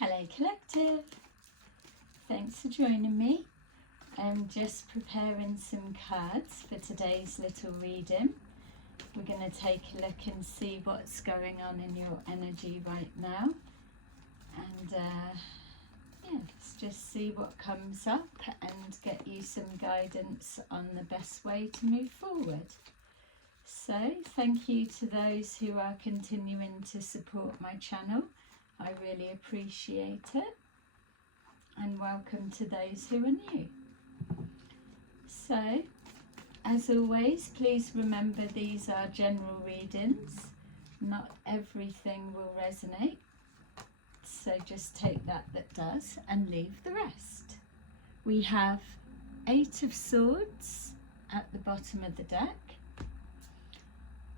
Hello Collective, thanks for joining me. I'm just preparing some cards for today's little reading. We're going to take a look and see what's going on in your energy right now, and let's just see what comes up and get you some guidance on the best way to move forward. So thank you to those who are continuing to support my channel. I really appreciate it, and welcome to those who are new. So, as always, please remember these are general readings. Not everything will resonate, so just take that does and leave the rest. We have 8 of Swords at the bottom of the deck.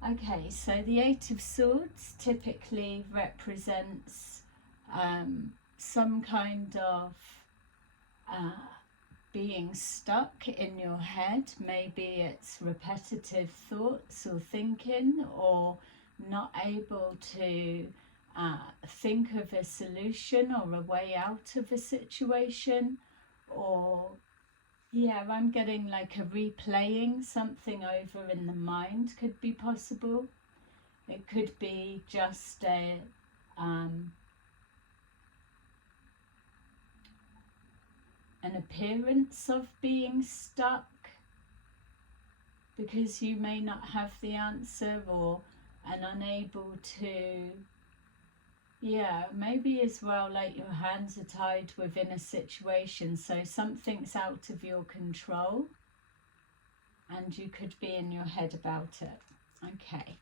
Okay, so the 8 of Swords typically represents some kind of being stuck in your head. Maybe it's repetitive thoughts or thinking, or not able to think of a solution or a way out of a situation, or I'm getting like a replaying something over in the mind could be possible. It could be just an appearance of being stuck because you may not have the answer, or and unable to, maybe as well, like your hands are tied within a situation, so something's out of your control and you could be in your head about it. Okay,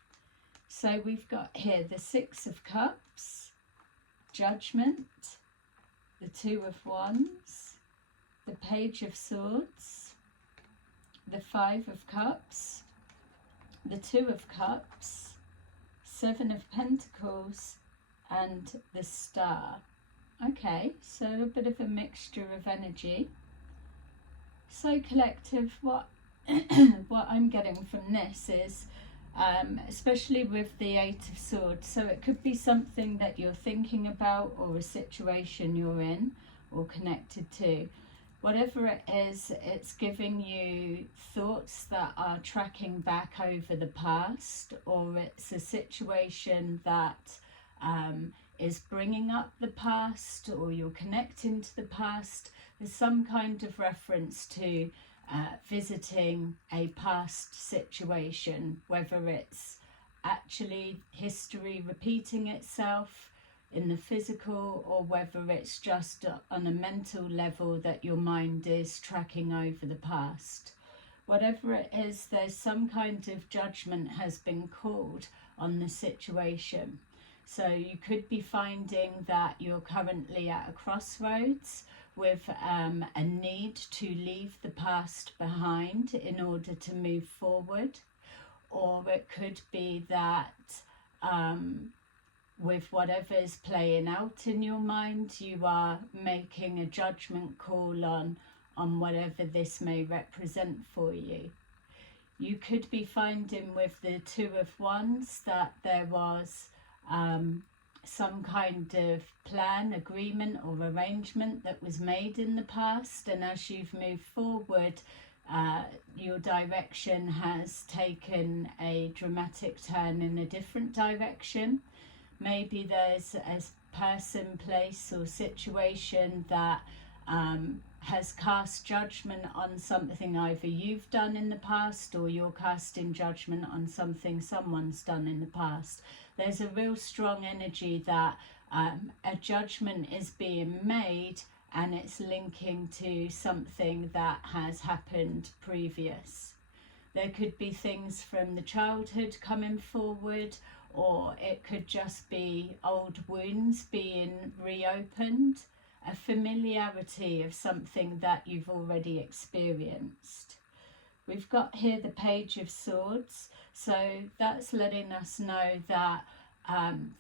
so we've got here the 6 of Cups, Judgment, the 2 of Wands, the Page of Swords, the 5 of Cups, the 2 of Cups, 7 of Pentacles, and the Star. Okay, so a bit of a mixture of energy. So Collective, what I'm getting from this is, especially with the 8 of Swords, so it could be something that you're thinking about, or a situation you're in or connected to. Whatever it is, it's giving you thoughts that are tracking back over the past, or it's a situation that is bringing up the past, or you're connecting to the past. There's some kind of reference to visiting a past situation, whether it's actually history repeating itself in the physical, or whether it's just on a mental level that your mind is tracking over the past. Whatever it is, there's some kind of judgment has been called on the situation. So you could be finding that you're currently at a crossroads with a need to leave the past behind in order to move forward, or it could be that with whatever is playing out in your mind, you are making a judgment call on whatever this may represent for you. You could be finding with the 2 of Wands that there was some kind of plan, agreement, or arrangement that was made in the past, and as you've moved forward, your direction has taken a dramatic turn in a different direction. Maybe there's a person, place, or situation that has cast judgment on something either you've done in the past, or you're casting judgment on something someone's done in the past. There's a real strong energy that a judgment is being made, and it's linking to something that has happened previous. There could be things from the childhood coming forward, or it could just be old wounds being reopened, a familiarity of something that you've already experienced. We've got here the Page of Swords, so that's letting us know that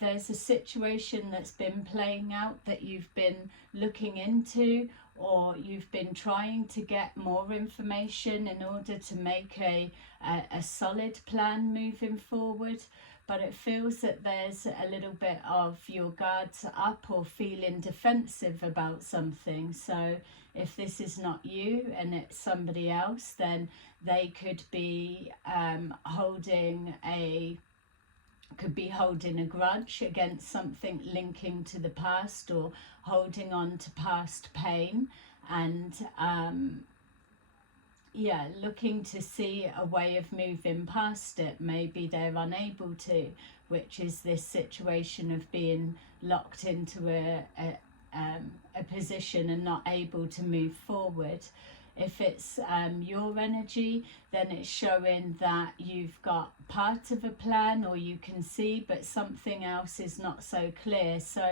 there's a situation that's been playing out that you've been looking into, or you've been trying to get more information in order to make a solid plan moving forward. but it feels that there's a little bit of your guards up or feeling defensive about something. So if this is not you and it's somebody else, then they could be holding a grudge against something linking to the past, or holding on to past pain, and yeah, looking to see a way of moving past it. Maybe they're unable to, which is this situation of being locked into a position and not able to move forward. If it's your energy, then it's showing that you've got part of a plan, or you can see, but something else is not so clear. So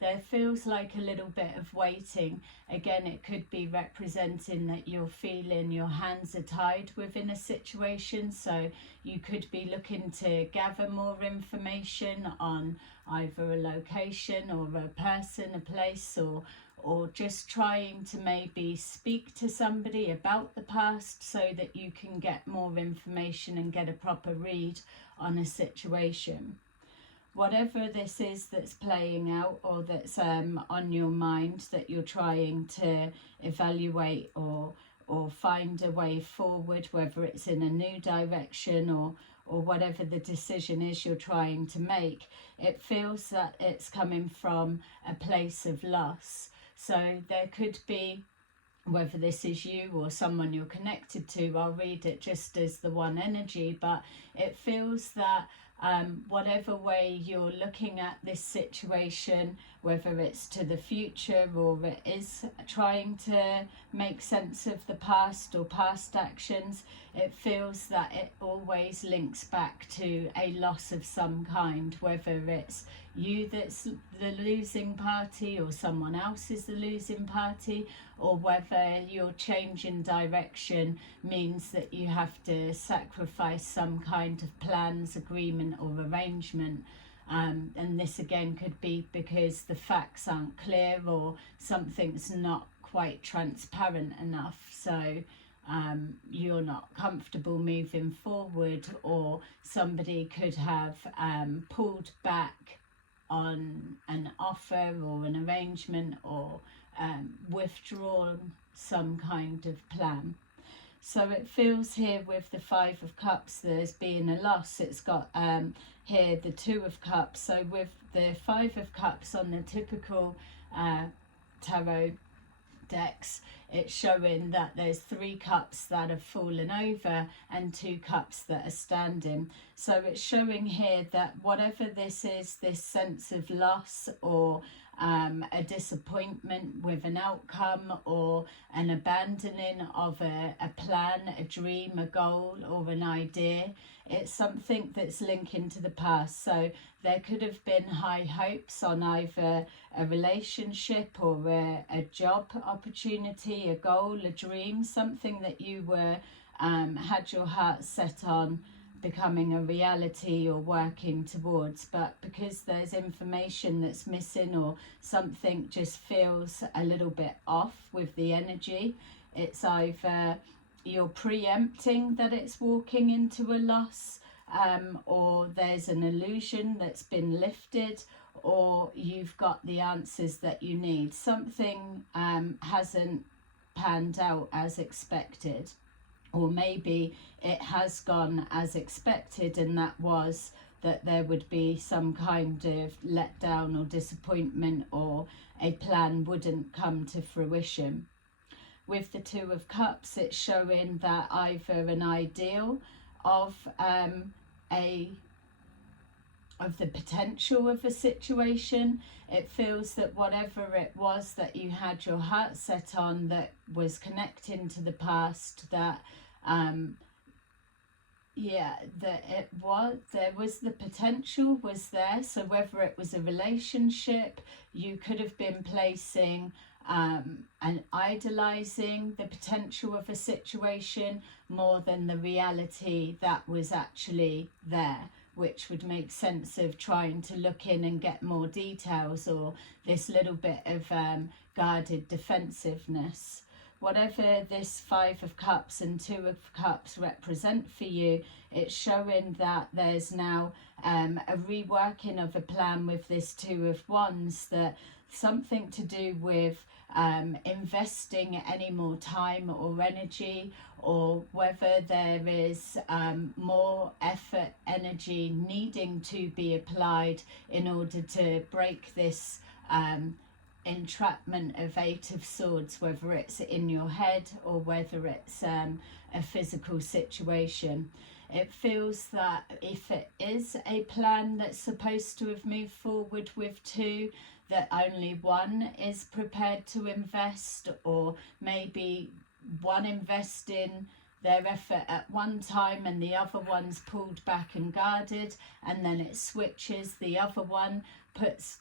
there feels like a little bit of waiting. Again, it could be representing that you're feeling your hands are tied within a situation. So you could be looking to gather more information on either a location or a person, a place, or just trying to maybe speak to somebody about the past so that you can get more information and get a proper read on a situation. Whatever this is that's playing out, or that's on your mind, that you're trying to evaluate or find a way forward, whether it's in a new direction or whatever the decision is you're trying to make, it feels that it's coming from a place of loss. So there could be, whether this is you or someone you're connected to, I'll read it just as the one energy, but it feels that whatever way you're looking at this situation, whether it's to the future or it is trying to make sense of the past or past actions, it feels that it always links back to a loss of some kind, whether it's you that's the losing party or someone else is the losing party, or whether your change in direction means that you have to sacrifice some kind of plans, agreement or arrangement. And this again could be because the facts aren't clear, or something's not quite transparent enough, so you're not comfortable moving forward, or somebody could have pulled back on an offer or an arrangement, or withdrawn some kind of plan. So it feels here with the Five of Cups there's been a loss. It's got here the Two of Cups. So with the Five of Cups on the typical tarot decks, it's showing that there's 3 cups that have fallen over and 2 cups that are standing. So it's showing here that whatever this is, this sense of loss, or a disappointment with an outcome, or an abandoning of a plan, a dream, a goal or an idea, it's something that's linking to the past. So there could have been high hopes on either a relationship or a job opportunity, a goal, a dream, something that you were had your heart set on becoming a reality or working towards, but because there's information that's missing, or something just feels a little bit off with the energy, it's either you're preempting that it's walking into a loss, or there's an illusion that's been lifted, or you've got the answers that you need. Something hasn't panned out as expected, or maybe it has gone as expected, and that was that there would be some kind of letdown or disappointment, or a plan wouldn't come to fruition. With the Two of Cups, it's showing that either an ideal of the potential of a situation, it feels that whatever it was that you had your heart set on that was connecting to the past, that there was the potential was there. So whether it was a relationship, you could have been placing and idolizing the potential of a situation more than the reality that was actually there, which would make sense of trying to look in and get more details, or this little bit of guarded defensiveness. whatever this Five of Cups and Two of Cups represent for you, it's showing that there's now a reworking of a plan with this Two of Wands, that something to do with investing any more time or energy, or whether there is more effort, energy needing to be applied in order to break this entrapment of Eight of Swords, whether it's in your head or whether it's a physical situation. It feels that if it is a plan that's supposed to have moved forward with two, that only one is prepared to invest, or maybe one investing their effort at one time and the other one's pulled back and guarded, and then it switches, the other one puts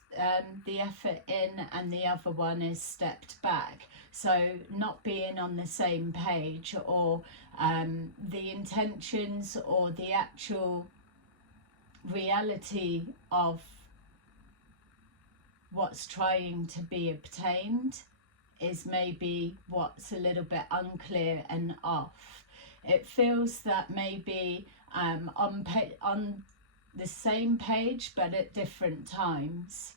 the effort in and the other one is stepped back. So not being on the same page, or the intentions or the actual reality of what's trying to be obtained is maybe what's a little bit unclear and off. It feels that maybe on the same page but at different times.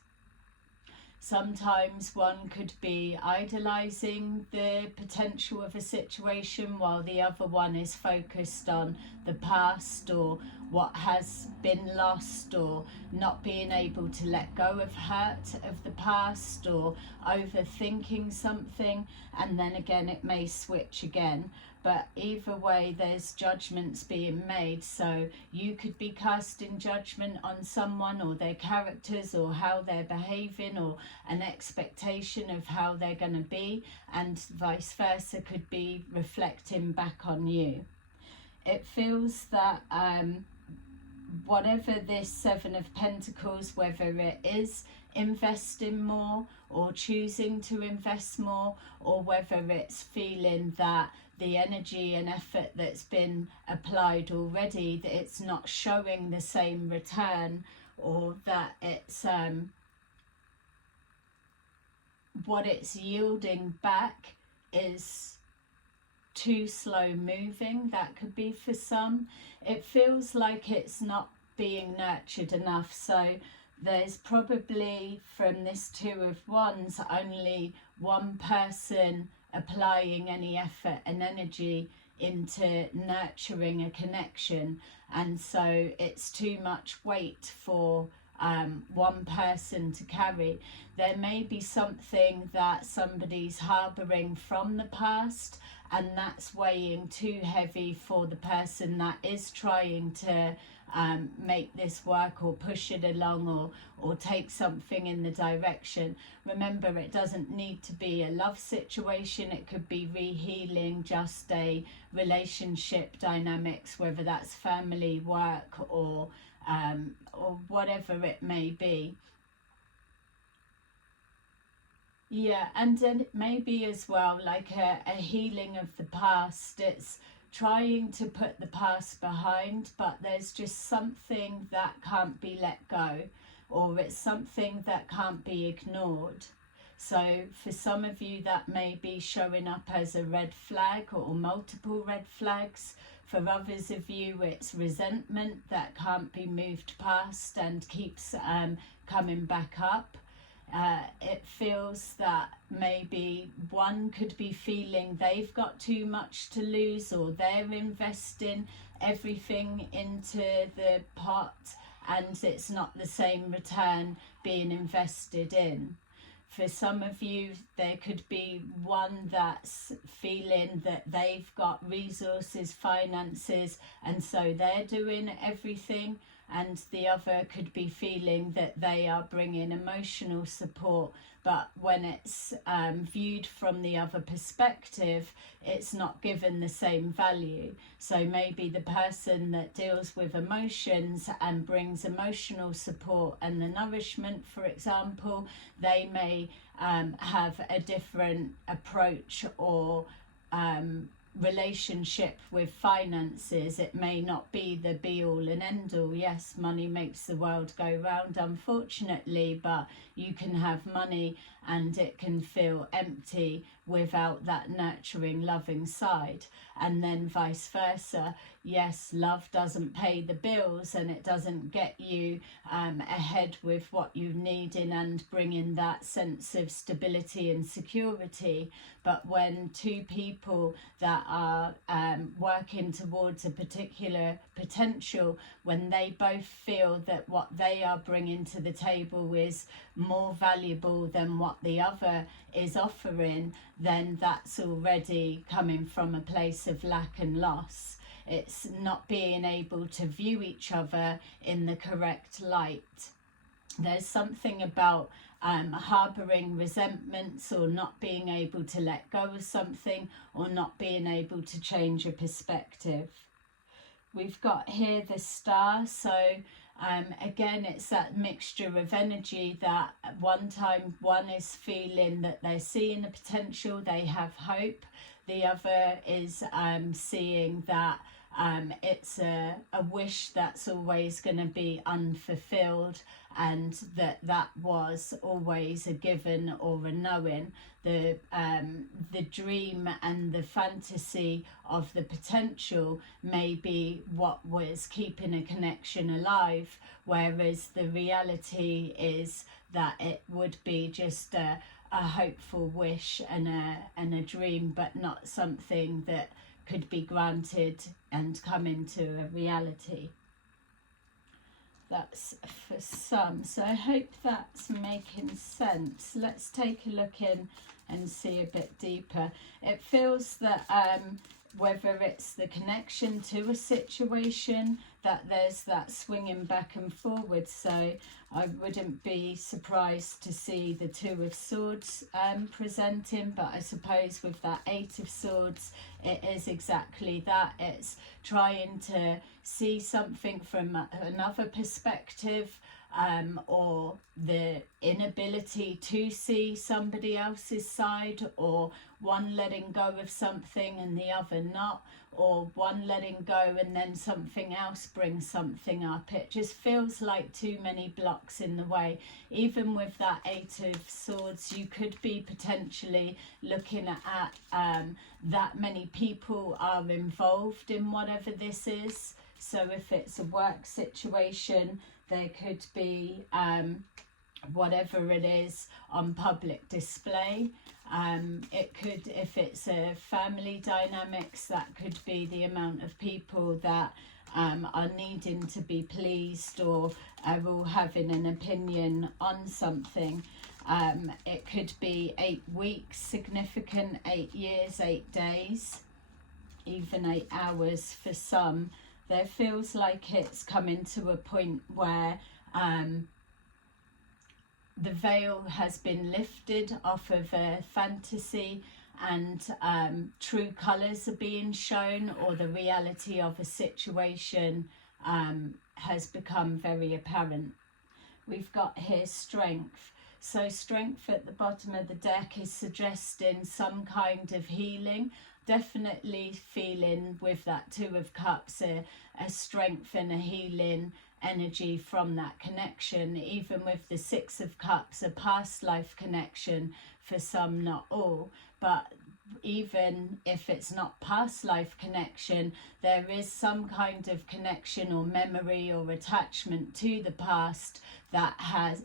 Sometimes one could be idolizing the potential of a situation while the other one is focused on the past or what has been lost, or not being able to let go of hurt of the past, or overthinking something, and then again it may switch again. But either way, there's judgments being made. So you could be casting judgment on someone or their characters or how they're behaving, or an expectation of how they're going to be, and vice versa could be reflecting back on you. It feels that whatever this Seven of Pentacles, whether it is investing more or choosing to invest more, or whether it's feeling that the energy and effort that's been applied already, that it's not showing the same return, or that it's what it's yielding back is too slow moving. That could be for some. It feels like it's not being nurtured enough. So there's probably, from this Two of Wands, only one person applying any effort and energy into nurturing a connection, and so it's too much weight for one person to carry. There may be something that somebody's harboring from the past, and that's weighing too heavy for the person that is trying to make this work or push it along, or take something in the direction. Remember, it doesn't need to be a love situation. It could be rehealing just a relationship dynamics, whether that's family, work, or whatever it may be. Yeah, and then maybe as well, like a healing of the past. It's trying to put the past behind, but there's just something that can't be let go, or it's something that can't be ignored. So for some of you, that may be showing up as a red flag or multiple red flags. For others of you, it's resentment that can't be moved past and keeps coming back up. It feels that maybe one could be feeling they've got too much to lose, or they're investing everything into the pot and it's not the same return being invested in. For some of you, there could be one that's feeling that they've got resources, finances, and so they're doing everything, and the other could be feeling that they are bringing emotional support, but when it's viewed from the other perspective, it's not given the same value. So maybe the person that deals with emotions and brings emotional support and the nourishment, for example, they may have a different approach or relationship with finances, it may not be the be all and end all. Yes, money makes the world go round, unfortunately, but you can have money and it can feel empty without that nurturing, loving side. And then vice versa. Yes, love doesn't pay the bills and it doesn't get you ahead with what you need in and bring in that sense of stability and security. But when two people that are working towards a particular potential, when they both feel that what they are bringing to the table is more valuable than what the other is offering, then that's already coming from a place of lack and loss. It's not being able to view each other in the correct light. There's something about harbouring resentments, or not being able to let go of something, or not being able to change a perspective. We've got here the Star, so again, it's that mixture of energy that one time one is feeling that they're seeing the potential, they have hope. The other is seeing that it's a wish that's always going to be unfulfilled, and that was always a given or a knowing. The dream and the fantasy of the potential may be what was keeping a connection alive, whereas the reality is that it would be just a hopeful wish and a dream, but not something that could be granted and come into a reality. That's for some. So I hope that's making sense. Let's take a look in and see a bit deeper. It feels that whether it's the connection to a situation, that there's that swinging back and forward. So I wouldn't be surprised to see the Two of Swords presenting, but I suppose with that Eight of Swords, it is exactly that. It's trying to see something from another perspective, or the inability to see somebody else's side, or one letting go of something and the other not, or one letting go and then something else brings something up. It just feels like too many blocks in the way. Even with that Eight of Swords, you could be potentially looking at that many people are involved in whatever this is. So if it's a work situation, there could be whatever it is on public display. It could, if it's a family dynamics, that could be the amount of people that are needing to be pleased, or are all having an opinion on something. It could be 8 weeks, significant, 8 years, 8 days, even 8 hours for some. There feels like it's coming to a point where the veil has been lifted off of a fantasy, and true colours are being shown, or the reality of a situation has become very apparent. We've got here Strength. So Strength at the bottom of the deck is suggesting some kind of healing. Definitely feeling with that Two of Cups a strength and a healing energy from that connection. Even with the Six of Cups, a past life connection for some, not all. But even if it's not past life connection, there is some kind of connection or memory or attachment to the past that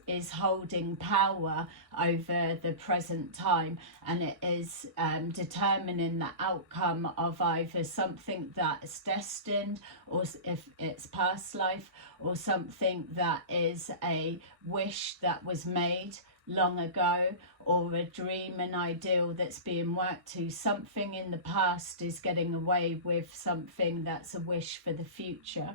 is holding power over the present time, and it is determining the outcome of either something that's destined, or if it's past life, or something that is a wish that was made long ago, or a dream, an ideal that's being worked to. Something in the past is getting away with something that's a wish for the future.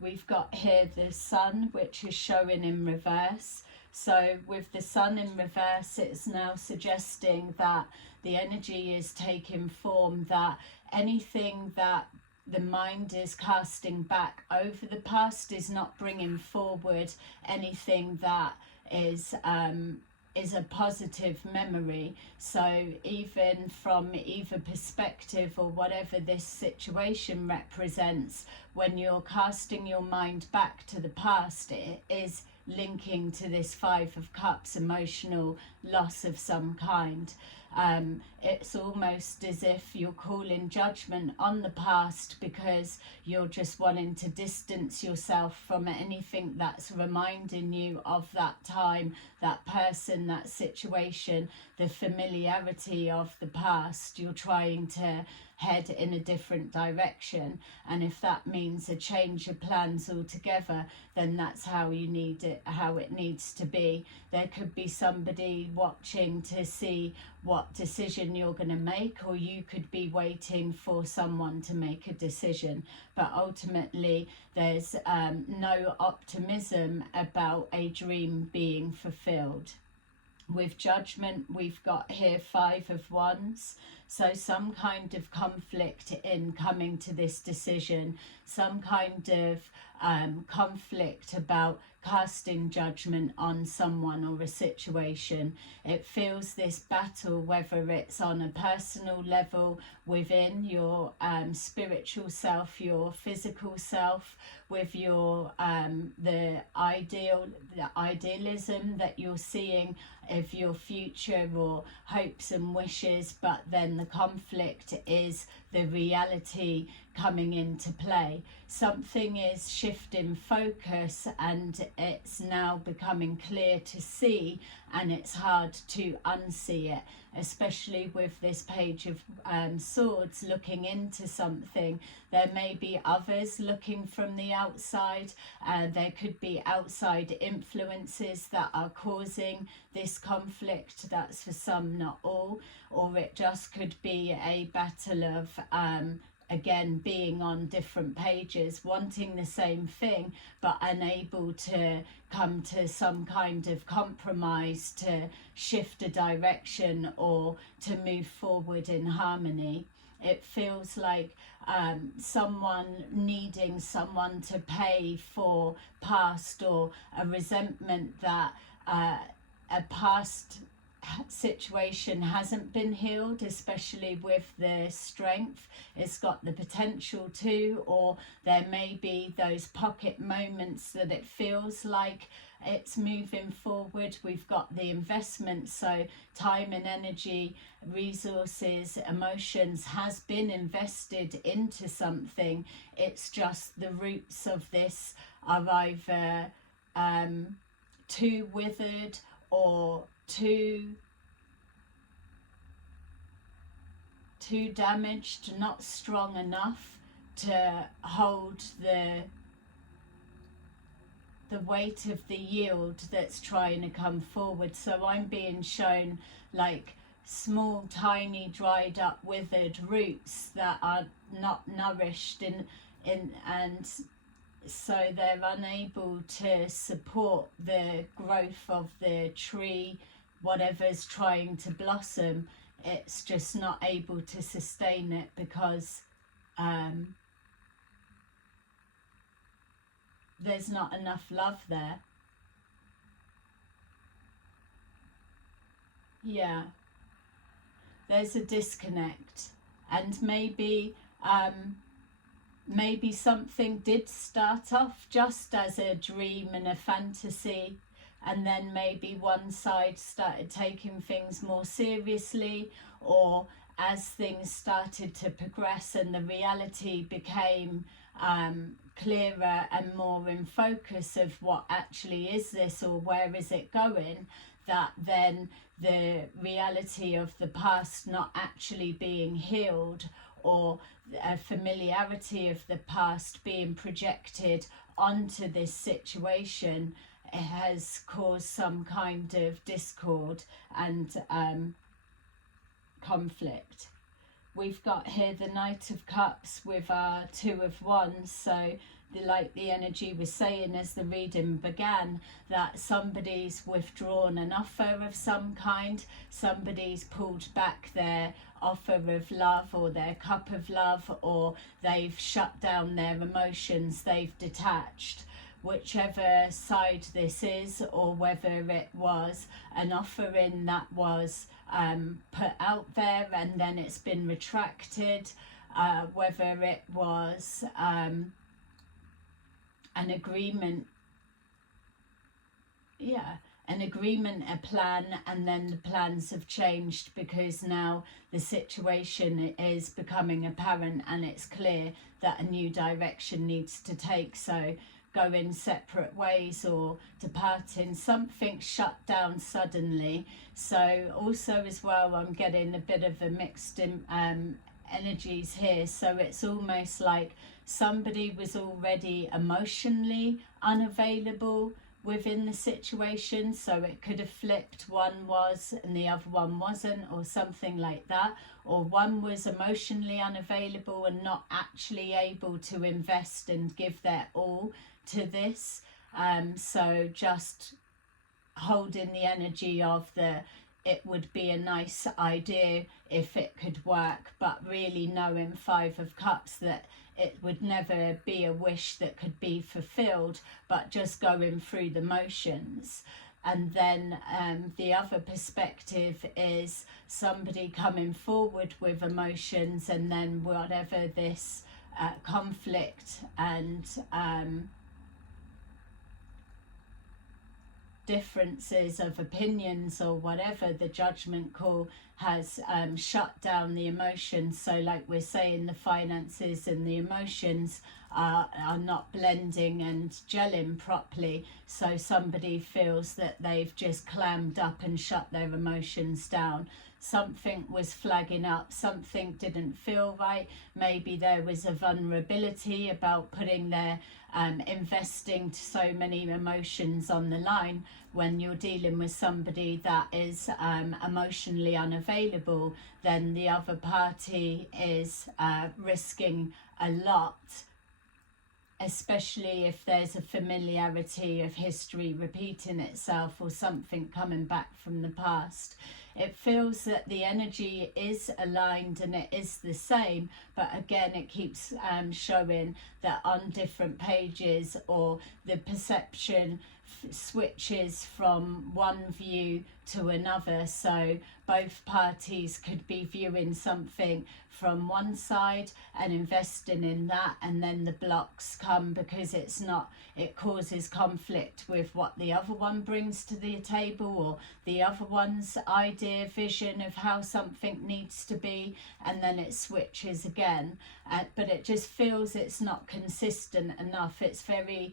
We've got here the Sun, which is showing in reverse. So with the Sun in reverse, it's now suggesting that the energy is taking form, that anything that the mind is casting back over the past is not bringing forward anything that is is a positive memory. So even from either perspective or whatever this situation represents, when you're casting your mind back to the past, it is linking to this Five of Cups, emotional loss of some kind. It's almost as if you're calling judgment on the past because you're just wanting to distance yourself from anything that's reminding you of that time, that person, that situation, the familiarity of the past. You're trying to head in a different direction, and if that means a change of plans altogether, then that's how you need it, how it needs to be. There could be somebody watching to see what decision you're going to make, or you could be waiting for someone to make a decision, but ultimately there's no optimism about a dream being fulfilled. With Judgment, we've got here Five of Wands. So some kind of conflict in coming to this decision, some kind of conflict about casting judgment on someone or a situation. It feels this battle, whether it's on a personal level within your spiritual self, your physical self, with your the idealism that you're seeing of your future or hopes and wishes, but then the conflict is the reality coming into play. Something is shifting focus and it's now becoming clear to see, and it's hard to unsee it, especially with this Page of Swords looking into something. There may be others looking from the outside. There could be outside influences that are causing this conflict. That's for some, not all. Or it just could be a battle of again, being on different pages, wanting the same thing, but unable to come to some kind of compromise to shift a direction or to move forward in harmony. It feels like someone needing someone to pay for past, or a resentment that a past situation hasn't been healed, especially with the Strength. It's got the potential to, or there may be those pocket moments that it feels like it's moving forward. We've got the investment, so time and energy, resources, emotions has been invested into something. It's just the roots of this are either too withered or too damaged, not strong enough to hold the weight of the yield that's trying to come forward. So I'm being shown like small, tiny, dried up, withered roots that are not nourished and so they're unable to support the growth of the tree, whatever's trying to blossom. It's just not able to sustain it because there's not enough love there. Yeah, there's a disconnect, and maybe maybe something did start off just as a dream and a fantasy, and then maybe one side started taking things more seriously, or as things started to progress and the reality became clearer and more in focus of what actually is this, or where is it going, that then the reality of the past not actually being healed, or a familiarity of the past being projected onto this situation, it has caused some kind of discord and conflict. We've got here the Knight of Cups with our Two of Wands. So like the energy was saying as the reading began, that somebody's withdrawn an offer of some kind, somebody's pulled back their offer of love or their cup of love, or they've shut down their emotions, they've detached. whichever side this is, or whether it was an offering that was put out there and then it's been retracted, whether it was an agreement, an agreement, a plan, and then the plans have changed because now the situation is becoming apparent and it's clear that a new direction needs to take. So going separate ways or departing, something shut down suddenly. So also as well, I'm getting a bit of a mixed energies here. So it's almost like somebody was already emotionally unavailable within the situation, so it could have flipped, one was and the other one wasn't, or something like that, or one was emotionally unavailable and not actually able to invest and give their all to this, so just holding the energy of it would be a nice idea if it could work, but really knowing Five of Cups that it would never be a wish that could be fulfilled, but just going through the motions. And then the other perspective is somebody coming forward with emotions, and then whatever this conflict and differences of opinions or whatever, the judgment call has shut down the emotions. So like we're saying, the finances and the emotions are not blending and gelling properly, so somebody feels that they've just clammed up and shut their emotions down. Something was flagging up, something didn't feel right, maybe there was a vulnerability about putting their investing so many emotions on the line. When you're dealing with somebody that is emotionally unavailable, then the other party is risking a lot, especially if there's a familiarity of history repeating itself or something coming back from the past. It feels that the energy is aligned and it is the same, but again it keeps showing that on different pages, or the perception switches from one view to another. So both parties could be viewing something from one side and investing in that, and then the blocks come because it's not, it causes conflict with what the other one brings to the table, or the other one's idea, vision of how something needs to be, and then it switches again. But it just feels it's not consistent enough. It's very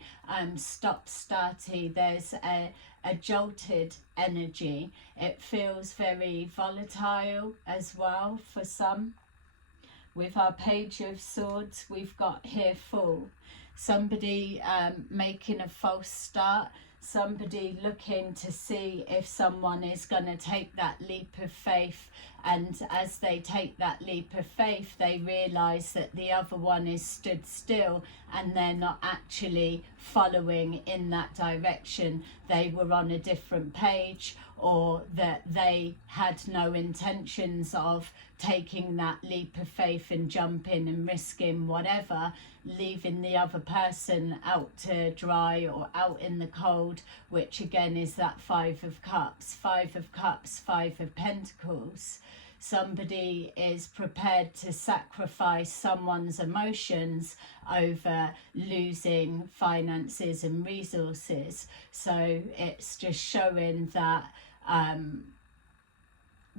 stop-starty. There's a jolted energy. It feels very volatile as well for some. With our Page of Swords, we've got here Fool. Somebody making a false start, somebody looking to see if someone is going to take that leap of faith, and as they take that leap of faith they realise that the other one is stood still and they're not actually following in that direction. They were on a different page, or that they had no intentions of taking that leap of faith and jumping and risking whatever, leaving the other person out to dry or out in the cold, which again is that Five of Cups, Five of Cups, Five of Pentacles. Somebody is prepared to sacrifice someone's emotions over losing finances and resources. So it's just showing that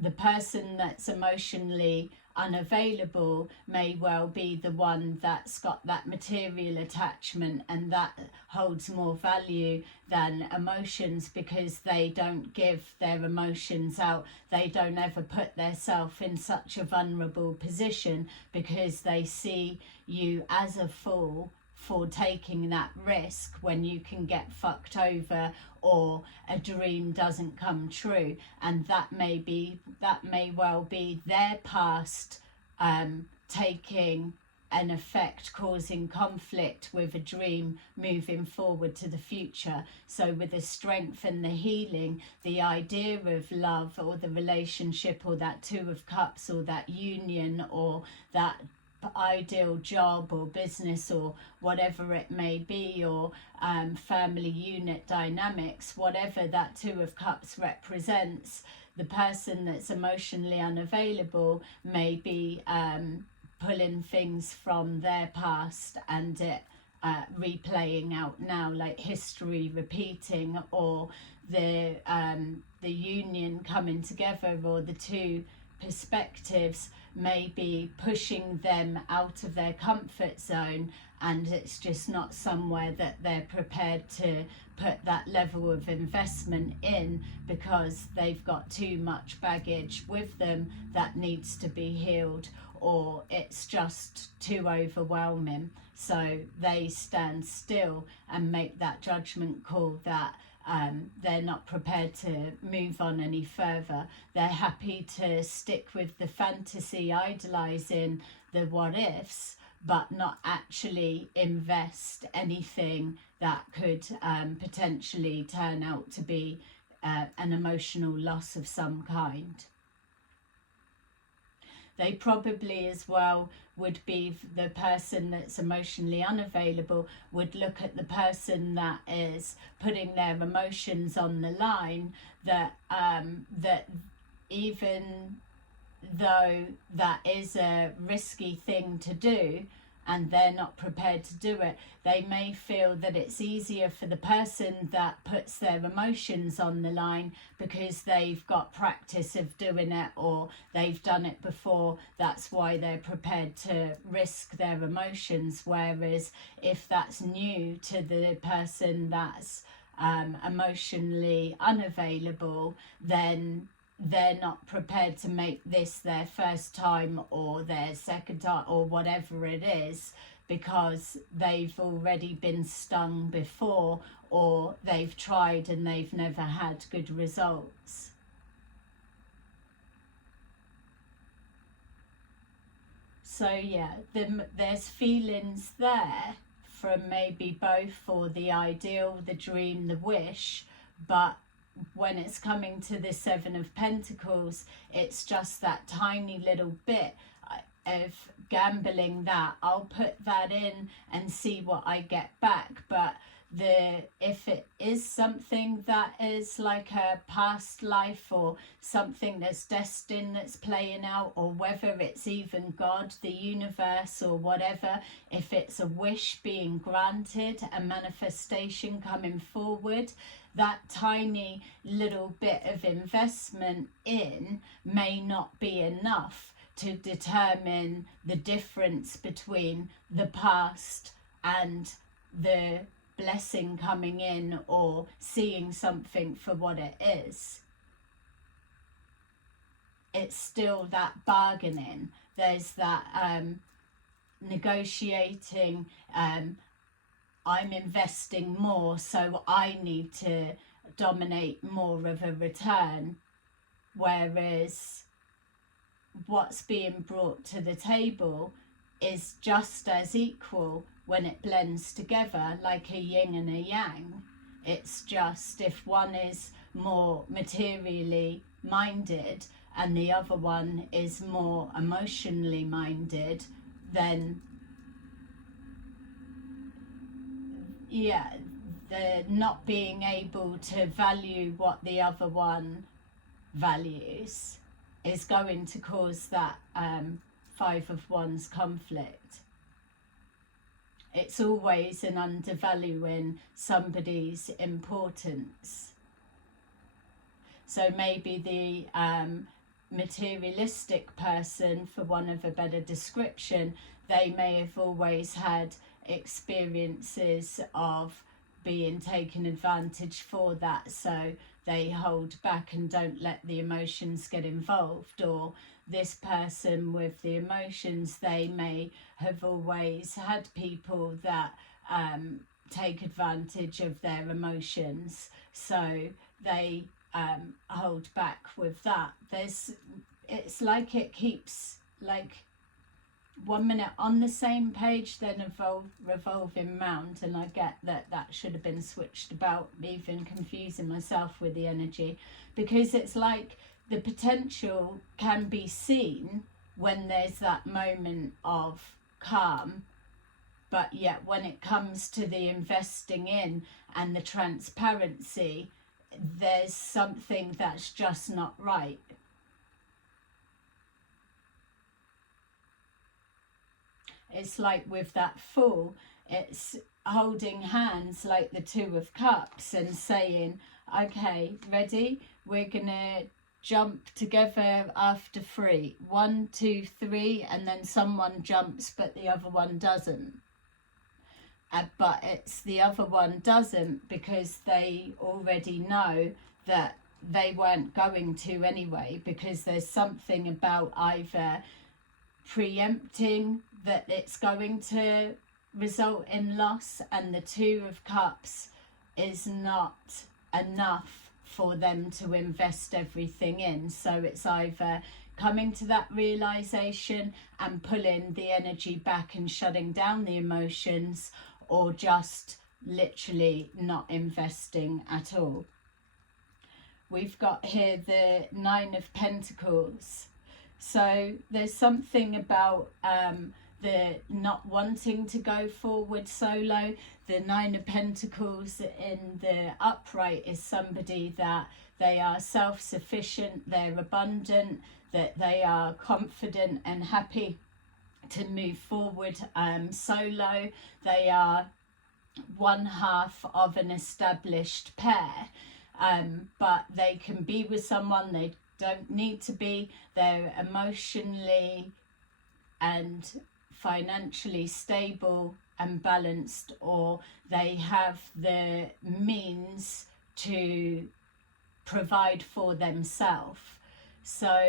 the person that's emotionally unavailable may well be the one that's got that material attachment, and that holds more value than emotions, because they don't give their emotions out. They don't ever put themselves in such a vulnerable position because they see you as a fool for taking that risk when you can get fucked over, or a dream doesn't come true. And that may well be their past taking an effect, causing conflict with a dream moving forward to the future. So with the strength and the healing, the idea of love or the relationship or that Two of Cups or that union or that ideal job or business or whatever it may be, or family unit dynamics, whatever that Two of Cups represents, the person that's emotionally unavailable may be pulling things from their past and it replaying out now, like history repeating, or the union coming together, or the two perspectives may be pushing them out of their comfort zone, and it's just not somewhere that they're prepared to put that level of investment in, because they've got too much baggage with them that needs to be healed, or it's just too overwhelming. So they stand still and make that judgment call that they're not prepared to move on any further. They're happy to stick with the fantasy, idolizing the what ifs, but not actually invest anything that could potentially turn out to be an emotional loss of some kind. They probably as well would be, the person that's emotionally unavailable would look at the person that is putting their emotions on the line, that that even though that is a risky thing to do and they're not prepared to do it, they may feel that it's easier for the person that puts their emotions on the line because they've got practice of doing it, or they've done it before. That's why they're prepared to risk their emotions. Whereas if that's new to the person that's emotionally unavailable, then they're not prepared to make this their first time or their second time or whatever it is, because they've already been stung before, or they've tried and they've never had good results. So yeah, there's feelings there from maybe both for the ideal, the dream, the wish, but when it's coming to the Seven of Pentacles, it's just that tiny little bit of gambling that I'll put that in and see what I get back. But if it is something that is like a past life or something that's destined, that's playing out, or whether it's even God, the universe, or whatever, if it's a wish being granted, a manifestation coming forward, that tiny little bit of investment in may not be enough to determine the difference between the past and the blessing coming in, or seeing something for what it is. It's still that bargaining. There's that negotiating. I'm investing more, so I need to dominate more of a return. Whereas what's being brought to the table is just as equal when it blends together, like a yin and a yang. It's just if one is more materially minded and the other one is more emotionally minded, then yeah, the not being able to value what the other one values is going to cause that Five of Wands conflict. It's always an undervaluing somebody's importance. So maybe the materialistic person, for want of a better description, they may have always had experiences of being taken advantage for that, so they hold back and don't let the emotions get involved. Or this person with the emotions, they may have always had people that take advantage of their emotions, so they hold back with that. It's like it keeps like 1 minute on the same page, then a revolving round, and I get that should have been switched about, even confusing myself with the energy, because it's like the potential can be seen when there's that moment of calm. But yet when it comes to the investing in and the transparency, there's something that's just not right. It's like with that Fool, it's holding hands like the Two of Cups and saying, okay, ready? We're going to jump together after 3. 1, 2, 3, and then someone jumps but the other one doesn't. But it's the other one doesn't because they already know that they weren't going to anyway, because there's something about either preempting that it's going to result in loss, and the Two of Cups is not enough for them to invest everything in. So it's either coming to that realization and pulling the energy back and shutting down the emotions, or just literally not investing at all. We've got here the Nine of Pentacles. So there's something about the not wanting to go forward solo. The Nine of Pentacles in the upright is somebody that they are self-sufficient, they're abundant, that they are confident and happy to move forward solo. They are one half of an established pair, but they can be with someone, they don't need to be. They're emotionally and financially stable and balanced, or they have the means to provide for themselves. So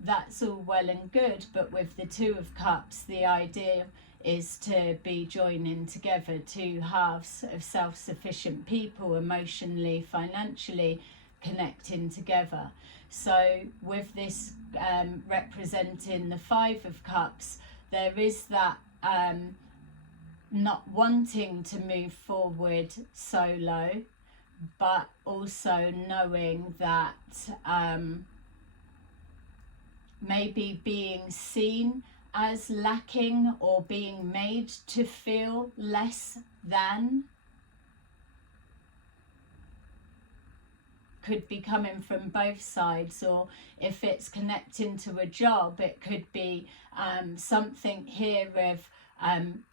that's all well and good, but with the Two of Cups, the idea is to be joining together two halves of self-sufficient people, emotionally, financially connecting together. So with this representing the Five of Cups, there is that not wanting to move forward solo, but also knowing that maybe being seen as lacking or being made to feel less than could be coming from both sides. Or if it's connecting to a job, it could be something here of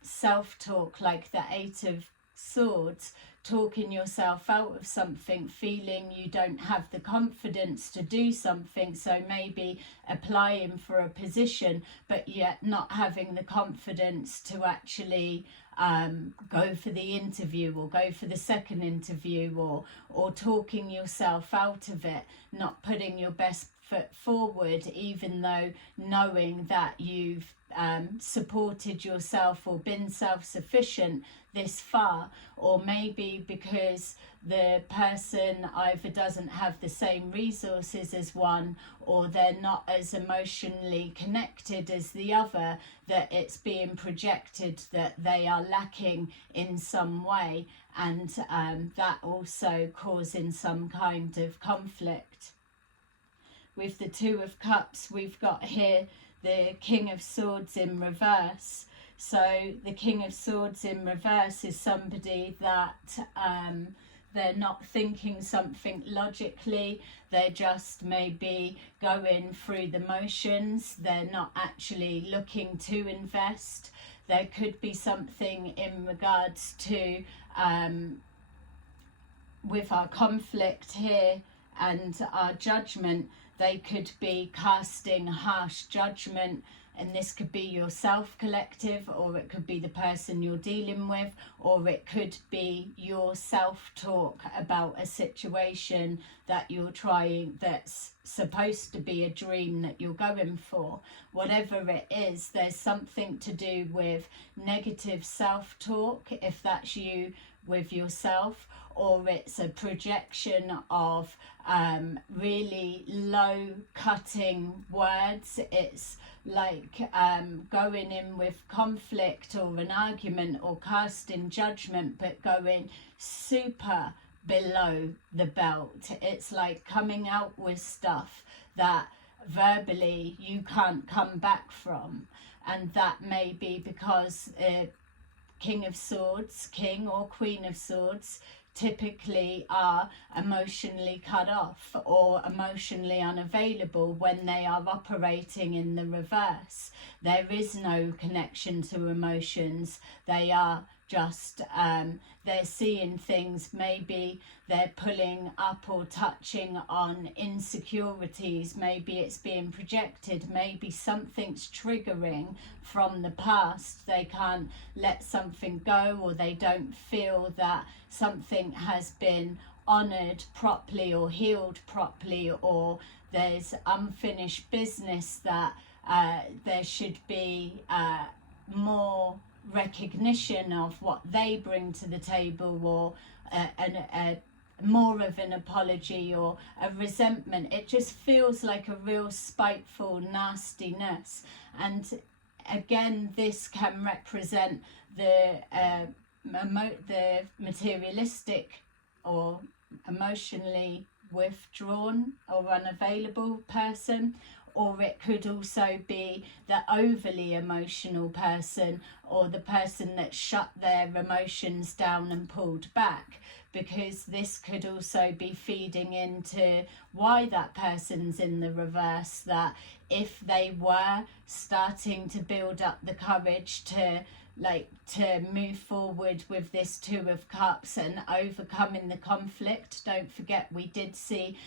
self-talk, like the Eight of Swords, talking yourself out of something, feeling you don't have the confidence to do something, so maybe applying for a position but yet not having the confidence to actually go for the interview or go for the second interview, or talking yourself out of it, not putting your best foot forward, even though knowing that you've supported yourself or been self-sufficient this far. Or maybe because the person either doesn't have the same resources as one, or they're not as emotionally connected as the other, that it's being projected that they are lacking in some way, and that also causing some kind of conflict. With the Two of Cups, we've got here the King of Swords in reverse. So the King of Swords in reverse is somebody that they're not thinking something logically, they're just maybe going through the motions, they're not actually looking to invest. There could be something in regards to with our conflict here and our judgment, they could be casting harsh judgment, and this could be yourself collective, or it could be the person you're dealing with, or it could be your self-talk about a situation that you're trying, that's supposed to be a dream that you're going for. Whatever it is, there's something to do with negative self-talk, if that's you with yourself, or it's a projection of really low cutting words. It's like going in with conflict or an argument or casting judgment, but going super below the belt. It's like coming out with stuff that verbally you can't come back from. And that may be because King of Swords, King or Queen of Swords, typically are emotionally cut off or emotionally unavailable when they are operating in the reverse. There is no connection to emotions. They are just, they're seeing things, maybe they're pulling up or touching on insecurities, maybe it's being projected, maybe something's triggering from the past. They can't let something go, or they don't feel that something has been honoured properly or healed properly, or there's unfinished business that there should be more recognition of what they bring to the table, or more of an apology or a resentment. It just feels like a real spiteful nastiness. And again, this can represent the materialistic or emotionally withdrawn or unavailable person, or it could also be the overly emotional person, or the person that shut their emotions down and pulled back, because this could also be feeding into why that person's in the reverse. That if they were starting to build up the courage to move forward with this Two of Cups and overcoming the conflict. Don't forget, we did see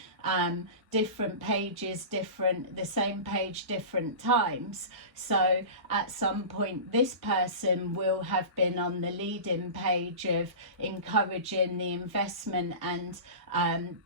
different pages, the same page different times. So at some point this person will have been on the leading page of encouraging the investment and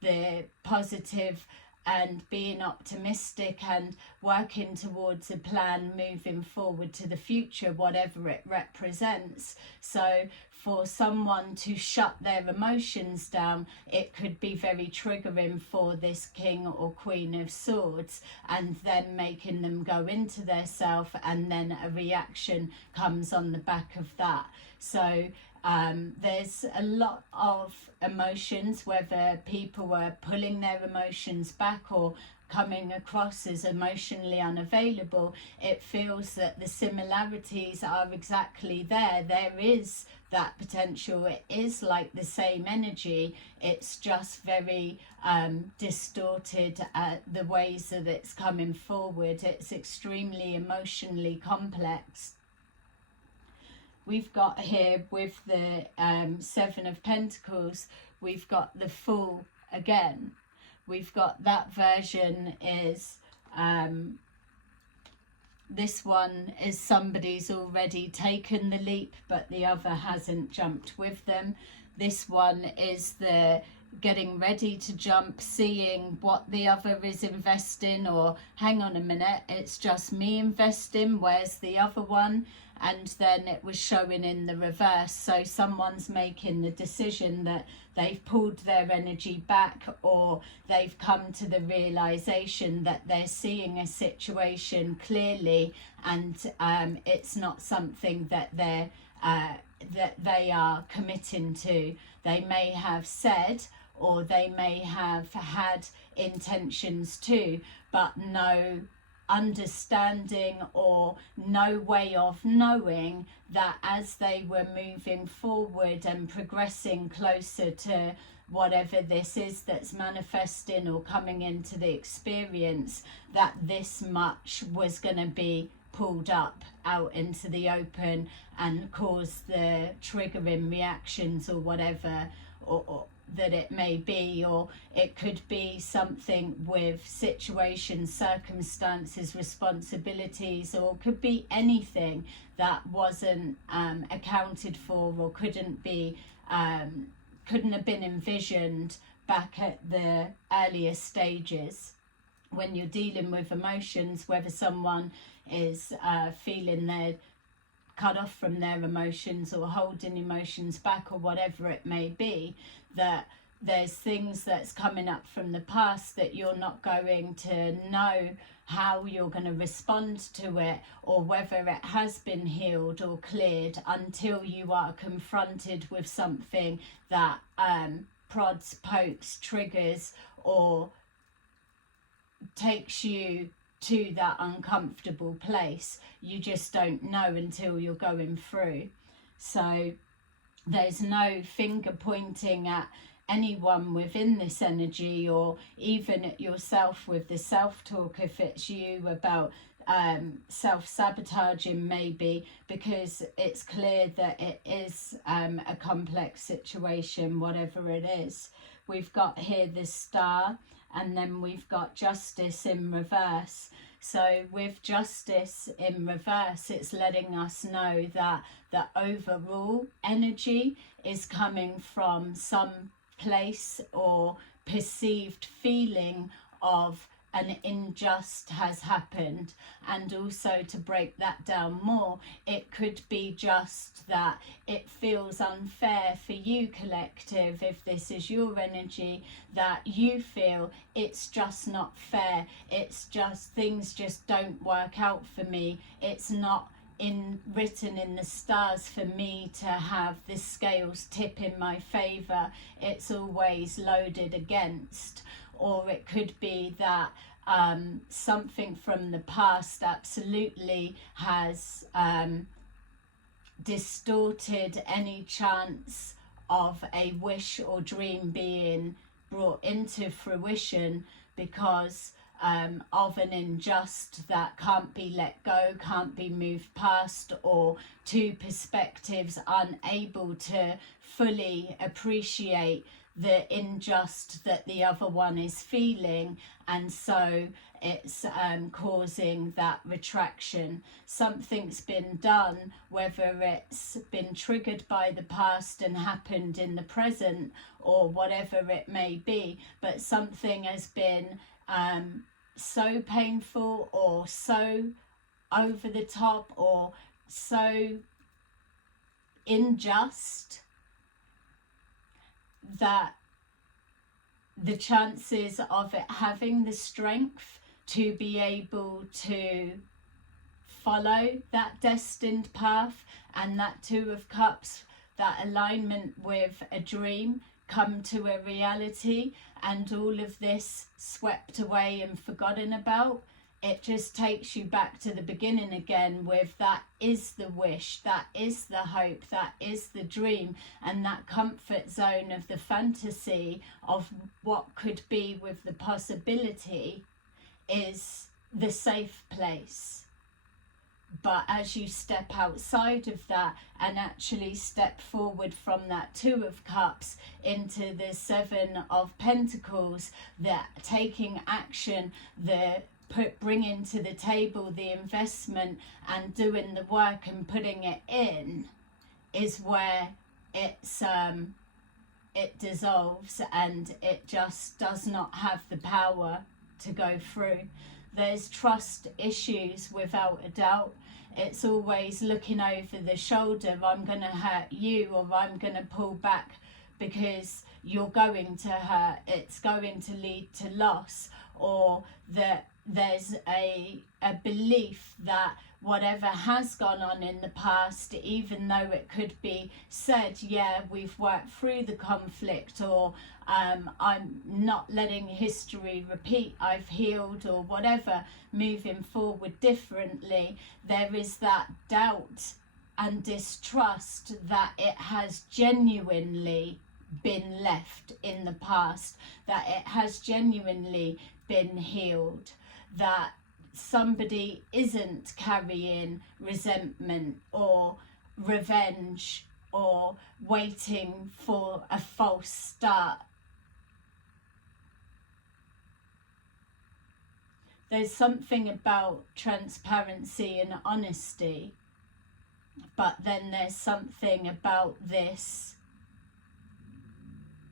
the positive and being optimistic and working towards a plan moving forward to the future, whatever it represents. So for someone to shut their emotions down, it could be very triggering for this King or Queen of Swords, and then making them go into their self, and then a reaction comes on the back of that. So there's a lot of emotions, whether people are pulling their emotions back or coming across as emotionally unavailable. It feels that the similarities are exactly there. There is that potential. It is like the same energy. It's just very distorted the ways that it's coming forward. It's extremely emotionally complex. We've got here with the Seven of Pentacles, we've got the Fool again. We've got that version is, this one is somebody's already taken the leap, but the other hasn't jumped with them. This one is the getting ready to jump, seeing what the other is investing, or hang on a minute, it's just me investing, where's the other one? And then it was showing in the reverse. So someone's making the decision that they've pulled their energy back, or they've come to the realization that they're seeing a situation clearly, and it's not something that they are committing to. They may have said, or they may have had intentions to, but no understanding or no way of knowing that as they were moving forward and progressing closer to whatever this is that's manifesting or coming into the experience, that this much was going to be pulled up out into the open and cause the triggering reactions or whatever, or that it may be. Or it could be something with situations, circumstances, responsibilities, or could be anything that wasn't accounted for, or couldn't have been envisioned back at the earlier stages. When you're dealing with emotions, whether someone is feeling they're cut off from their emotions or holding emotions back, or whatever it may be, that there's things that's coming up from the past that you're not going to know how you're going to respond to it, or whether it has been healed or cleared, until you are confronted with something that prods, pokes, triggers, or takes you to that uncomfortable place. You just don't know until you're going through. So there's no finger pointing at anyone within this energy, or even at yourself with the self-talk if it's you, about self-sabotaging maybe, because it's clear that it is a complex situation, whatever it is. We've got here the Star, and then we've got Justice in reverse. So with Justice in reverse, it's letting us know that the overall energy is coming from some place or perceived feeling of an injustice has happened. And also, to break that down more, it could be just that it feels unfair for you, collective, if this is your energy, that you feel it's just not fair, it's just things just don't work out for me, it's not written in the stars for me to have the scales tip in my favor, it's always loaded against. Or it could be that something from the past absolutely has distorted any chance of a wish or dream being brought into fruition, because of an injustice that can't be let go, can't be moved past, or two perspectives unable to fully appreciate the injustice that the other one is feeling, and so it's causing that retraction. Something's been done, whether it's been triggered by the past and happened in the present, or whatever it may be, but something has been so painful or so over the top or so unjust that the chances of it having the strength to be able to follow that destined path, and that Two of Cups, that alignment with a dream, come to a reality, and all of this swept away and forgotten about, it just takes you back to the beginning again with that is the wish, that is the hope, that is the dream, and that comfort zone of the fantasy of what could be with the possibility is the safe place. But as you step outside of that and actually step forward from that Two of Cups into the Seven of Pentacles, that taking action, the bringing to the table the investment and doing the work and putting it in, is where it's it dissolves and it just does not have the power to go through. There's trust issues without a doubt. It's always looking over the shoulder, I'm going to hurt you, or I'm going to pull back because you're going to hurt, it's going to lead to loss, or that there's a belief that whatever has gone on in the past, even though it could be said, yeah, we've worked through the conflict, or I'm not letting history repeat, I've healed, or whatever, moving forward differently, there is that doubt and distrust that it has genuinely been left in the past, that it has genuinely been healed, that somebody isn't carrying resentment or revenge or waiting for a false start. There's something about transparency and honesty, but then there's something about this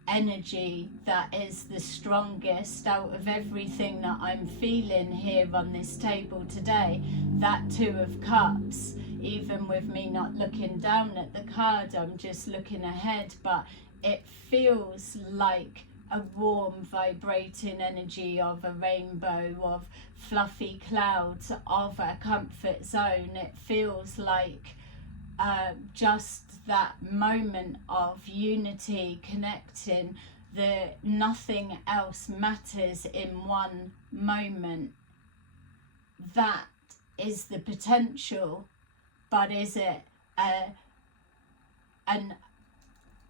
energy that is the strongest out of everything that I'm feeling here on this table today. That Two of Cups, even with me not looking down at the card, I'm just looking ahead, but it feels like a warm vibrating energy of a rainbow, of fluffy clouds, of a comfort zone. It feels like just that moment of unity, connecting, nothing else matters in one moment. That is the potential, but is it an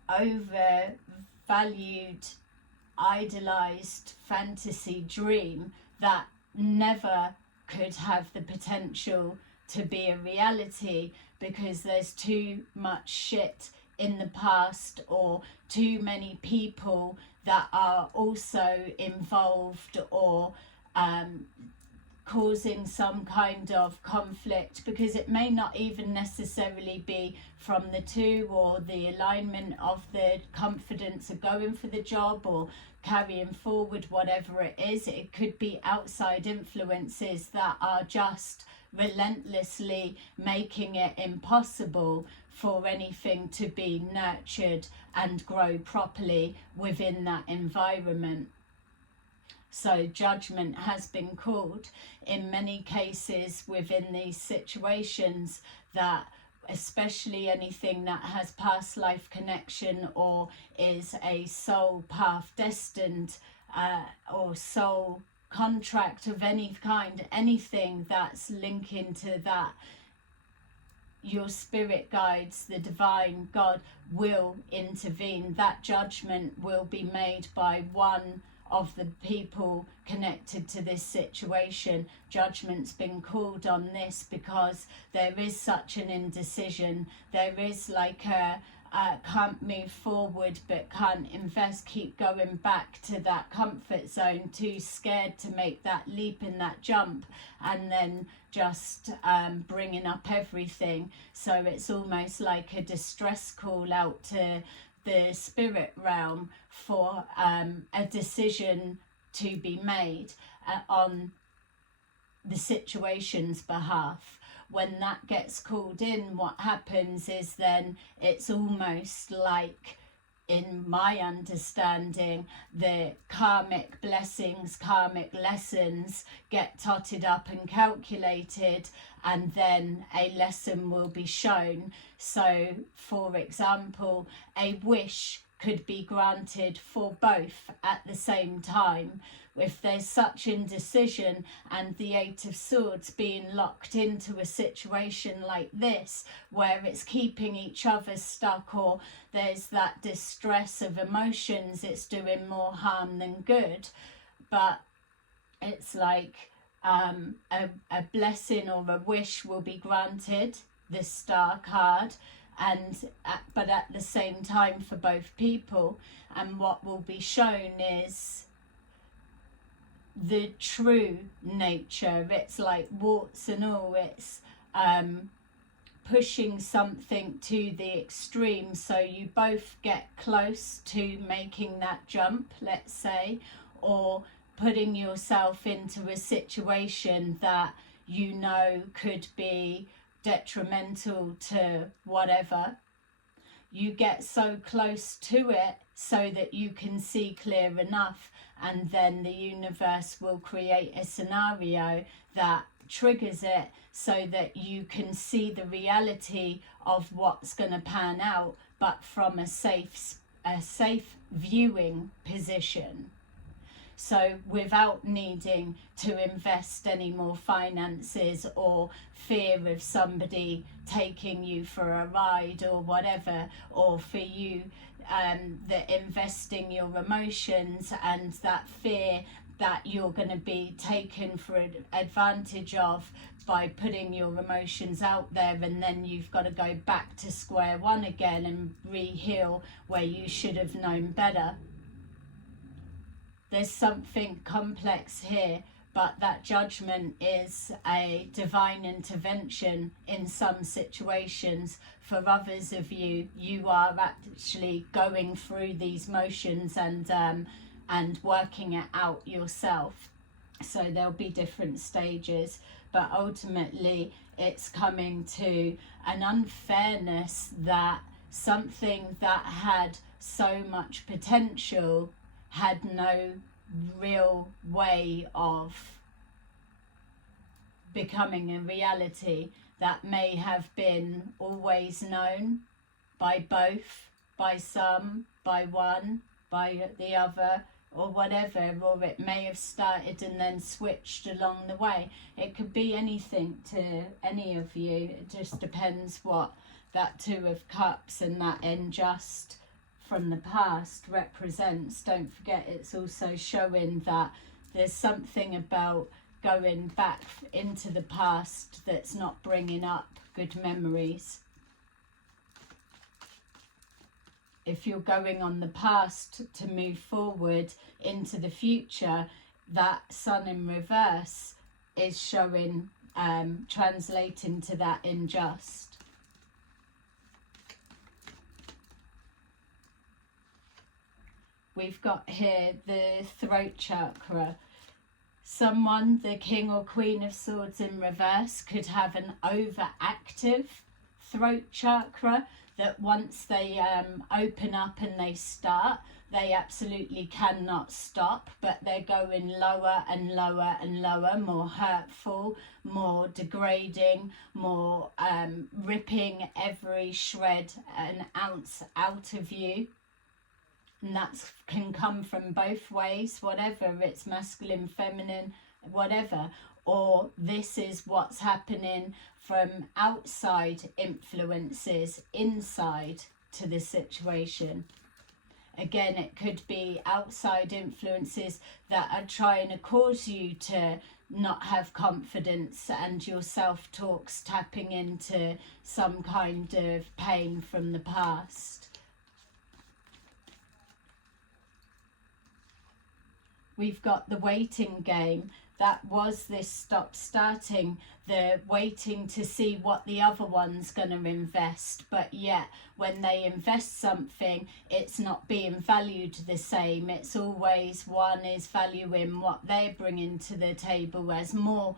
overvalued, idolized fantasy dream that never could have the potential to be a reality because there's too much shit in the past or too many people that are also involved or causing some kind of conflict, because it may not even necessarily be from the two or the alignment of the confidence of going for the job or carrying forward whatever it is. It could be outside influences that are just relentlessly making it impossible for anything to be nurtured and grow properly within that environment. So judgment has been called in many cases within these situations, that especially anything that has past life connection or is a soul path destined or soul contract of any kind, anything that's linking to that, your spirit guides, the divine God will intervene. That judgment will be made by one of the people connected to this situation. Judgment's been called on this because there is such an indecision. There is like a can't move forward but can't invest, keep going back to that comfort zone, too scared to make that leap and that jump, and then just bringing up everything. So it's almost like a distress call out to the spirit realm for a decision to be made on the situation's behalf. When that gets called in, what happens is then it's almost like, in my understanding, the karmic blessings, karmic lessons get totted up and calculated, and then a lesson will be shown. So, for example, a wish could be granted for both at the same time. If there's such indecision and the Eight of Swords being locked into a situation like this where it's keeping each other stuck, or there's that distress of emotions, it's doing more harm than good. But it's like a blessing or a wish will be granted, the Star card, and but at the same time for both people. And what will be shown is the true nature. It's like warts and all. It's pushing something to the extreme, so you both get close to making that jump, let's say, or putting yourself into a situation that you know could be detrimental to whatever. You get so close to it so that you can see clear enough, and then the universe will create a scenario that triggers it so that you can see the reality of what's going to pan out, but from a safe viewing position. So without needing to invest any more finances or fear of somebody taking you for a ride or whatever, or for you investing your emotions and that fear that you're going to be taken for advantage of by putting your emotions out there, and then you've got to go back to square one again and re-heal where you should have known better. There's something complex here, but that judgment is a divine intervention in some situations. For others of you, you are actually going through these motions and working it out yourself. So there'll be different stages, but ultimately it's coming to an unfairness that something that had so much potential had no real way of becoming a reality, that may have been always known by both, by some, by one, by the other or whatever, or it may have started and then switched along the way. It could be anything to any of you. It just depends what that Two of Cups and that unjust from the past represents. Don't forget, it's also showing that there's something about going back into the past that's not bringing up good memories. If you're going on the past to move forward into the future, that Sun in reverse is showing, translating to that unjust. We've got here the throat chakra. Someone, the King or Queen of Swords in reverse, could have an overactive throat chakra, that once they open up and they start, they absolutely cannot stop, but they're going lower and lower and lower, more hurtful, more degrading, more ripping every shred and ounce out of you. And that can come from both ways, whatever, it's masculine, feminine, whatever. Or this is what's happening from outside influences inside to the situation. Again, it could be outside influences that are trying to cause you to not have confidence, and your self-talk's tapping into some kind of pain from the past. We've got the waiting game. That was this stop starting, the waiting to see what the other one's going to invest. But yet, when they invest something, it's not being valued the same. It's always one is valuing what they're bringing to the table as more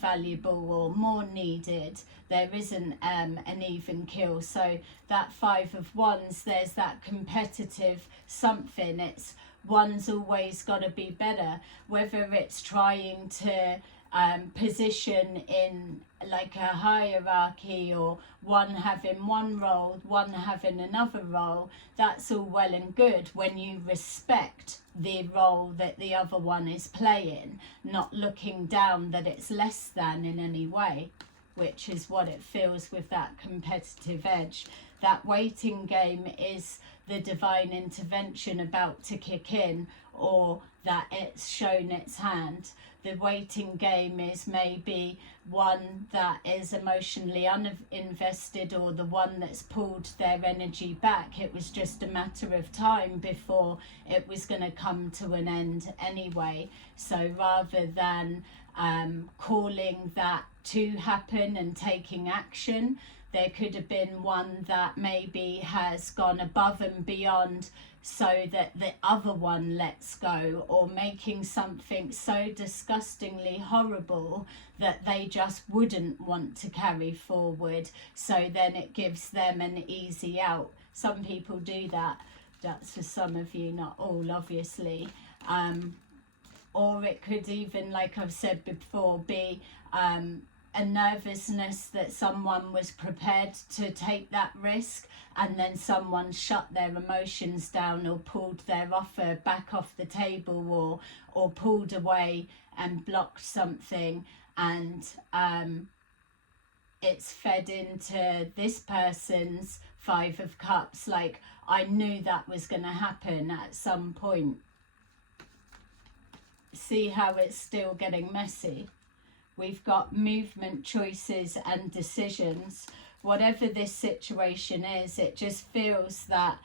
valuable or more needed. There isn't an even kill. So that Five of Wands, there's that competitive something. It's one's always got to be better, whether it's trying to position in like a hierarchy, or one having one role, one having another role. That's all well and good when you respect the role that the other one is playing, not looking down that it's less than in any way, which is what it feels with that competitive edge. That waiting game is the divine intervention about to kick in, or that it's shown its hand. The waiting game is maybe one that is emotionally uninvested, or the one that's pulled their energy back. It was just a matter of time before it was going to come to an end anyway. So rather than calling that to happen and taking action, there could have been one that maybe has gone above and beyond so that the other one lets go, or making something so disgustingly horrible that they just wouldn't want to carry forward. So then it gives them an easy out. Some people do that. That's for some of you, not all, obviously. Or it could even, like I've said before, be a nervousness that someone was prepared to take that risk, and then someone shut their emotions down, or pulled their offer back off the table, or pulled away and blocked something, and it's fed into this person's Five of Cups, like, I knew that was going to happen at some point. See how it's still getting messy? We've got movement, choices and decisions. Whatever this situation is, it just feels that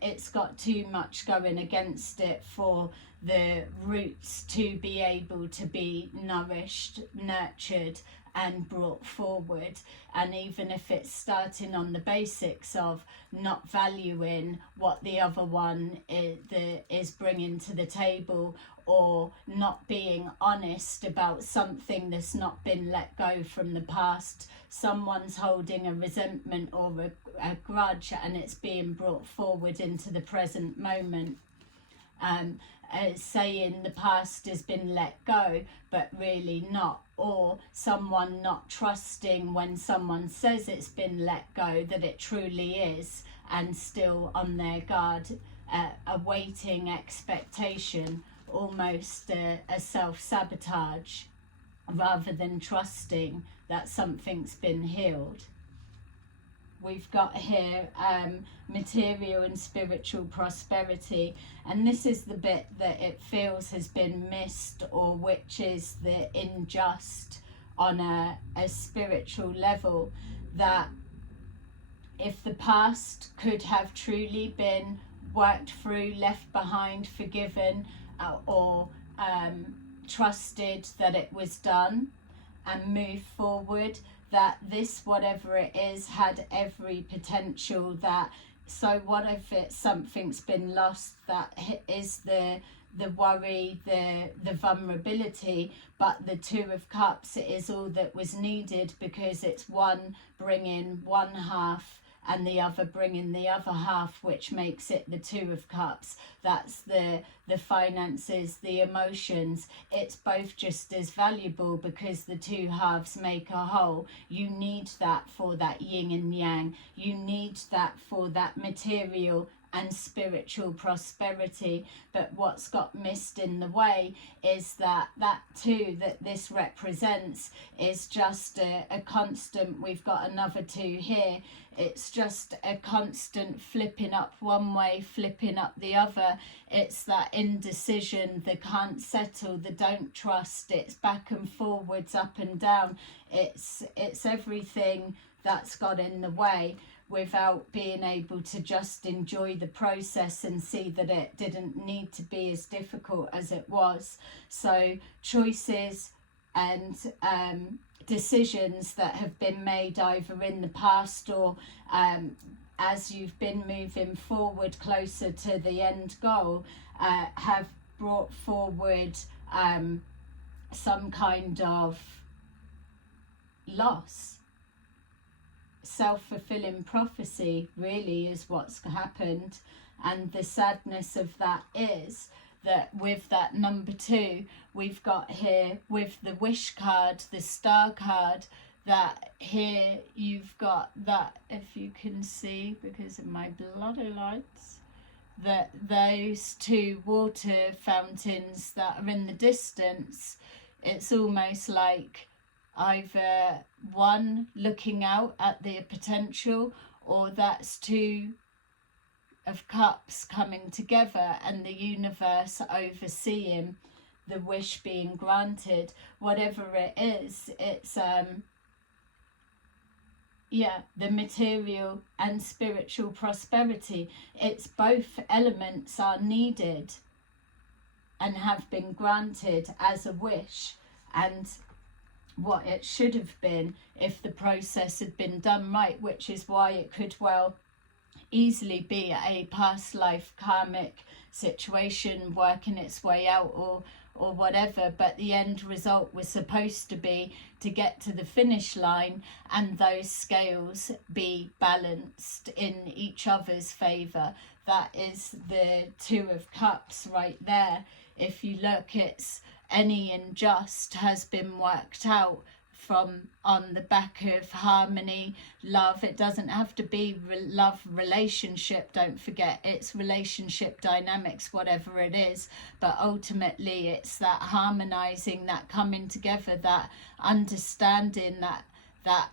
it's got too much going against it for the roots to be able to be nourished, nurtured and brought forward. And even if it's starting on the basics of not valuing what the other one is bringing to the table, or not being honest about something that's not been let go from the past. Someone's holding a resentment or a grudge, and it's being brought forward into the present moment. Saying the past has been let go, but really not. Or someone not trusting when someone says it's been let go, that it truly is, and still on their guard. a waiting expectation, almost a self-sabotage, rather than trusting that something's been healed. We've got here material and spiritual prosperity, and this is the bit that it feels has been missed, or which is the unjust on a spiritual level, that if the past could have truly been worked through, left behind, forgiven, or trusted that it was done and moved forward, that this, whatever it is, had every potential. That, so what if it's something's been lost? That is the worry, the vulnerability, but the Two of Cups is all that was needed, because it's one bringing one half and the other bringing the other half, which makes it the Two of Cups. That's the finances, the emotions. It's both just as valuable, because the two halves make a whole. You need that for that yin and yang. You need that for that material and spiritual prosperity. But what's got missed in the way is that two that this represents is just a constant. We've got another two here. It's just a constant flipping up one way, flipping up the other. It's that indecision, the can't settle, the don't trust. It's back and forwards, up and down. It's everything that's got in the way, without being able to just enjoy the process and see that it didn't need to be as difficult as it was. So choices and decisions that have been made either in the past, or as you've been moving forward closer to the end goal, have brought forward some kind of loss. Self-fulfilling prophecy really is what's happened. And the sadness of that is that with that number two, we've got here with the wish card, the star card, that here you've got that, if you can see because of my bloody lights, that those two water fountains that are in the distance, it's almost like either one looking out at the potential, or that's Two of Cups coming together and the universe overseeing the wish being granted. Whatever it is, it's the material and spiritual prosperity. It's both elements are needed and have been granted as a wish, and what it should have been if the process had been done right, which is why it could well easily be a past life karmic situation working its way out, or whatever. But the end result was supposed to be to get to the finish line and those scales be balanced in each other's favor. That is the Two of Cups right there. If you look, it's any unjust has been worked out from on the back of harmony, love. It doesn't have to be love relationship, don't forget, it's relationship dynamics, whatever it is, but ultimately it's that harmonizing, that coming together, that understanding, that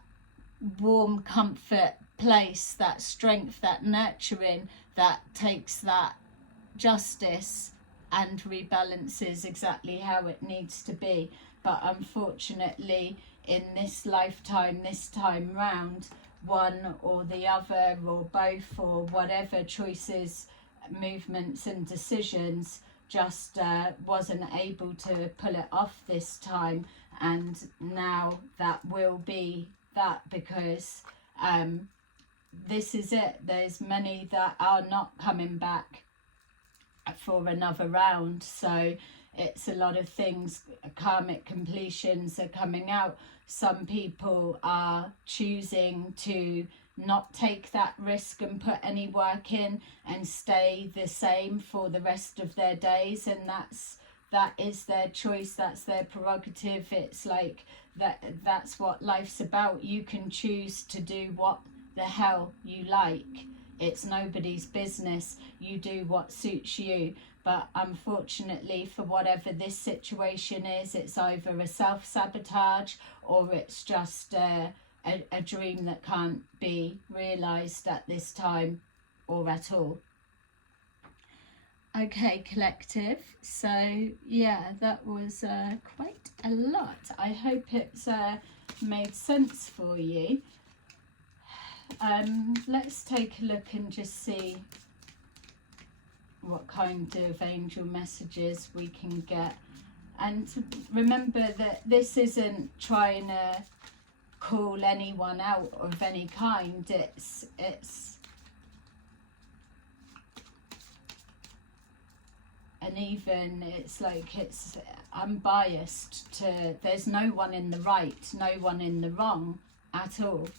warm comfort place, that strength, that nurturing, that takes that justice and rebalances exactly how it needs to be. But unfortunately in this lifetime, this time round, one or the other or both or whatever choices, movements and decisions just wasn't able to pull it off this time. And now that will be that, because this is it. There's many that are not coming back for another round. So it's a lot of things, karmic completions are coming out. Some people are choosing to not take that risk and put any work in and stay the same for the rest of their days, and that is their choice, that's their prerogative. It's like that's what life's about. You can choose to do what the hell you like it's nobody's business. You do what suits you. But unfortunately, for whatever this situation is, it's either a self-sabotage or it's just a dream that can't be realised at this time or at all. Okay, collective. So, yeah, that was quite a lot. I hope it's made sense for you. Let's take a look and just see what kind of angel messages we can get. And remember that this isn't trying to call anyone out of any kind. It's and even it's like it's unbiased to, there's no one in the right, no one in the wrong at all.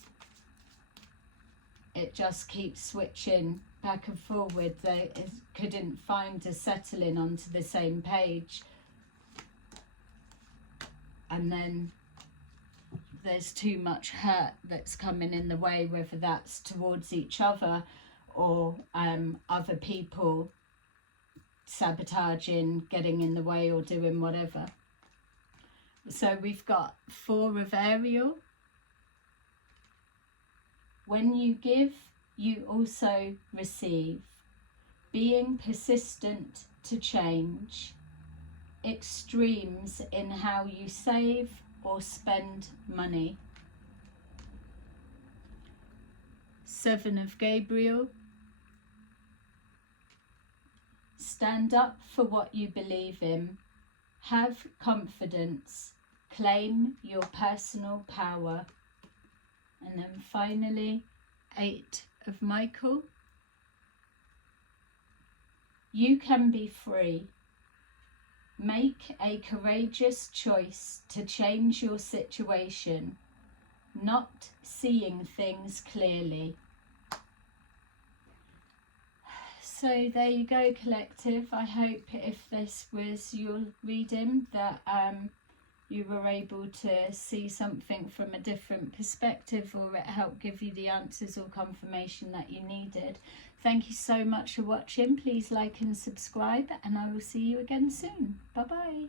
It just keeps switching back and forward. They couldn't find a settling onto the same page, and then there's too much hurt that's coming in the way, whether that's towards each other or other people sabotaging, getting in the way or doing whatever. So we've got 4 of Ariel. When you give, you also receive. Being persistent to change. Extremes in how you save or spend money. 7 of Gabriel. Stand up for what you believe in. Have confidence. Claim your personal power. And then finally, 8 of Michael. You can be free. Make a courageous choice to change your situation, not seeing things clearly. So there you go, collective. I hope if this was your reading that you were able to see something from a different perspective, or it helped give you the answers or confirmation that you needed. Thank you so much for watching. Please like and subscribe, and I will see you again soon. Bye bye.